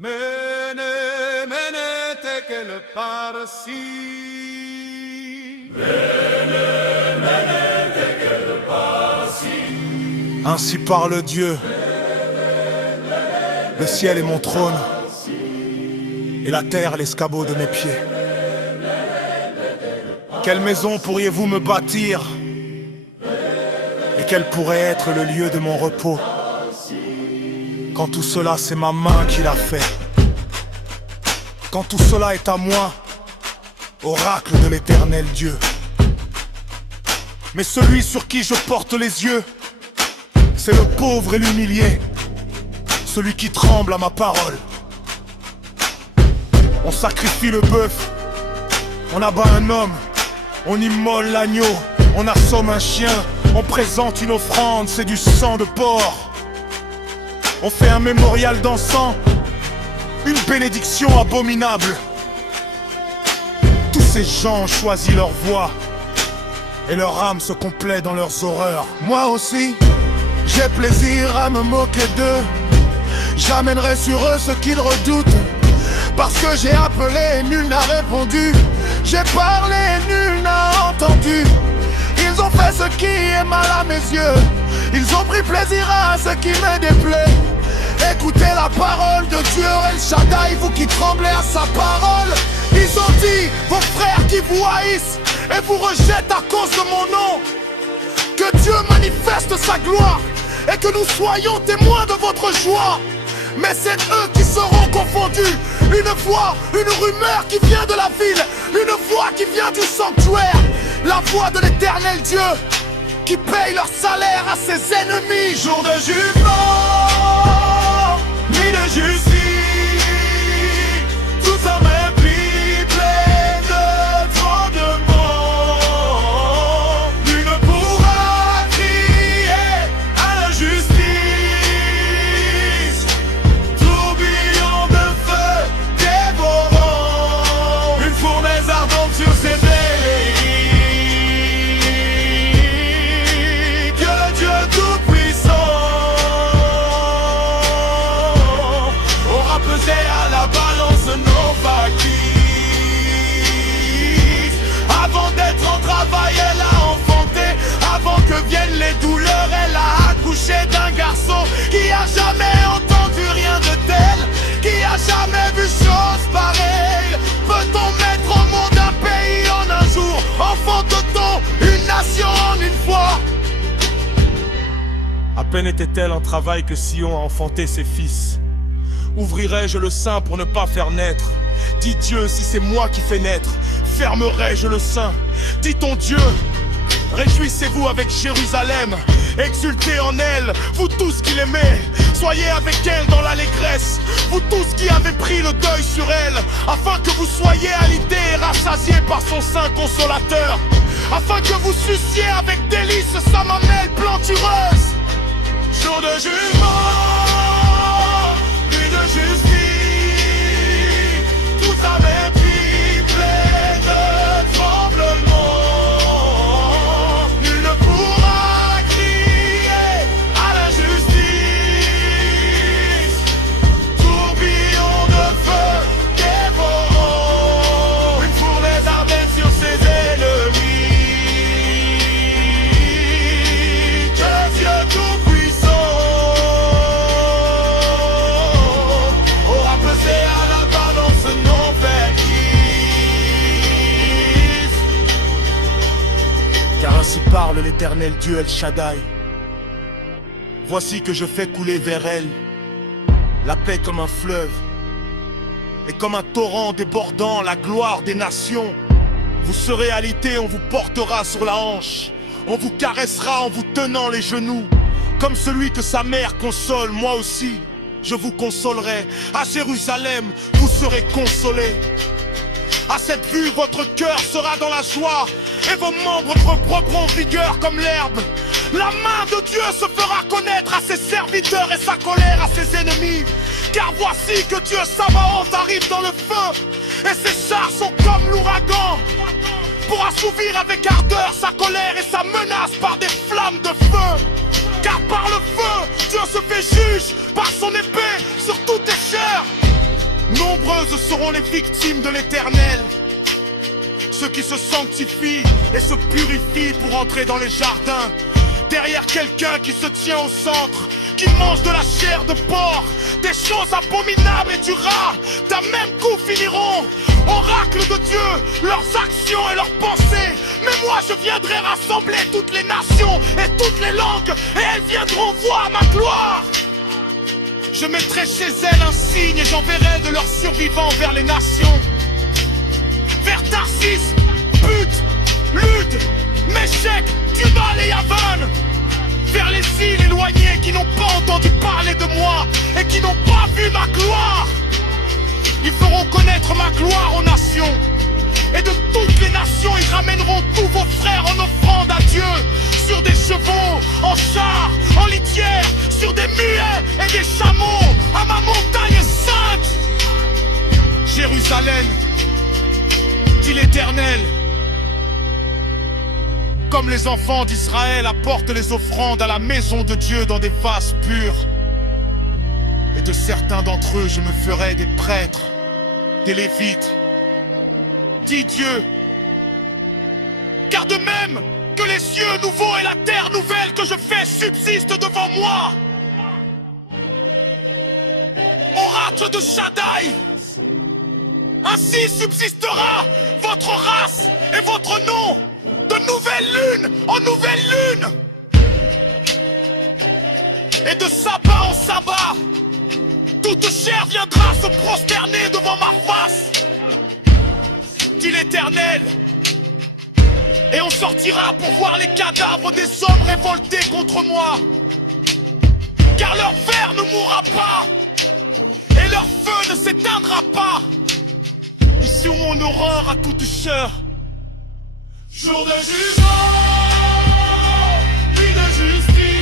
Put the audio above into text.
Mene, mene, tekel parsi. Ainsi parle Dieu. Le ciel est mon trône et la terre l'escabeau de mes pieds. Quelle maison pourriez-vous me bâtir? Et quel pourrait être le lieu de mon repos? Quand tout cela c'est ma main qui l'a fait. Quand tout cela est à moi, oracle de l'éternel Dieu. Mais celui sur qui je porte les yeux, c'est le pauvre et l'humilié, celui qui tremble à ma parole. On sacrifie le bœuf, on abat un homme, on immole l'agneau, on assomme un chien, on présente une offrande, c'est du sang de porc. On fait un mémorial d'encens, une bénédiction abominable. Tous ces gens ont choisi leur voie et leur âme se complaît dans leurs horreurs. Moi aussi, j'ai plaisir à me moquer d'eux. J'amènerai sur eux ce qu'ils redoutent. Parce que j'ai appelé et nul n'a répondu. J'ai parlé et nul n'a entendu. Ils ont fait ce qui est mal à mes yeux. Ils ont pris plaisir à ce qui me déplaît. Écoutez la parole de Dieu El Shaddai, vous qui tremblez à sa parole. Ils ont dit, vos frères qui vous haïssent et vous rejettent à cause de mon nom, que Dieu manifeste sa gloire et que nous soyons témoins de votre joie. Mais c'est eux qui seront confondus. Une voix, une rumeur qui vient de la ville, une voix qui vient du sanctuaire, la voix de l'éternel Dieu qui paye leur salaire à ses ennemis. Jour de jugement, nuit de justice, tout ça m'implique plein de tremblements. Nul ne pourra crier à l'injustice, tourbillon de feu dévorant, une fournaise ardente sur ses veines. À la balance nos vaquis. Avant d'être en travail, elle a enfanté. Avant que viennent les douleurs, elle a accouché d'un garçon qui a jamais entendu rien de tel, qui a jamais vu chose pareille. Peut-on mettre au monde un pays en un jour? Enfante-t-on une nation en une fois? À peine était-elle en travail que Sion a enfanté ses fils. Ouvrirai-je le sein pour ne pas faire naître? Dit Dieu, si c'est moi qui fais naître, fermerai-je le sein? Dit ton Dieu, réjouissez-vous avec Jérusalem, exultez en elle, vous tous qui l'aimez. Soyez avec elle dans l'allégresse, vous tous qui avez pris le deuil sur elle, afin que vous soyez alités et rassasiés par son sein consolateur, afin que vous suciez avec délice sa mamelle plantureuse. Jour de jugement, de justice, tout ça m'implique plein de tremblements. Nul ne pourra crier à l'injustice, tourbillon de feu dévorant, une fournaise ardente sur ses ennemis. Que Dieu tout-puissant ainsi parle l'éternel Dieu El Shaddai. Voici que je fais couler vers elle la paix comme un fleuve et comme un torrent débordant la gloire des nations. Vous serez alités, on vous portera sur la hanche, on vous caressera en vous tenant les genoux. Comme celui que sa mère console, moi aussi je vous consolerai. À Jérusalem, vous serez consolés. À cette vue, votre cœur sera dans la joie et vos membres reprendront vigueur comme l'herbe. La main de Dieu se fera connaître à ses serviteurs et sa colère à ses ennemis. Car voici que Dieu Sabaoth arrive dans le feu et ses chars sont comme l'ouragan, pour assouvir avec ardeur sa colère et sa menace par des flammes de feu. Car par le feu, Dieu se fait juge par son épée sur toutes les chairs. nombreuses seront les victimes de l'Éternel. Ceux qui se sanctifient et se purifient pour entrer dans les jardins. Derrière quelqu'un qui se tient au centre, qui mange de la chair de porc, des choses abominables et du rat, d'un même coup finiront. Oracle de Dieu, leurs actions et leurs pensées. Mais moi je viendrai rassembler toutes les nations et toutes les langues, et elles viendront voir ma gloire. Je mettrai chez elles un signe et j'enverrai de leurs survivants vers les nations. Vers Tarsis, Put, Lude, Méchec, Tubal et Yavan. Vers les îles éloignées qui n'ont pas entendu parler de moi et qui n'ont pas vu ma gloire. Ils feront connaître ma gloire aux nations. Et de toutes les nations, ils ramèneront tous vos frères en offrande à Dieu. Sur des chevaux, en chars, en litières, sur des muets et des chameaux, à ma montagne sainte. Jérusalem, dit l'Éternel. Comme les enfants d'Israël apportent les offrandes à la maison de Dieu dans des vases purs. Et de certains d'entre eux, je me ferai des prêtres, des Lévites, dit Dieu. Car de même que les cieux nouveaux et la terre nouvelle que je fais subsistent devant moi. Oracle de Shaddai, ainsi subsistera votre race et votre nom, de nouvelle lune en nouvelle lune, et de sabbat en sabbat, toute chair viendra se prosterner devant ma face, dit l'Éternel. Et on sortira pour voir les cadavres des hommes révoltés contre moi, car leur fer ne mourra pas, et leur feu ne s'éteindra pas. Ils seront en horreur à toute chair. Jour de jugement, nuit de justice.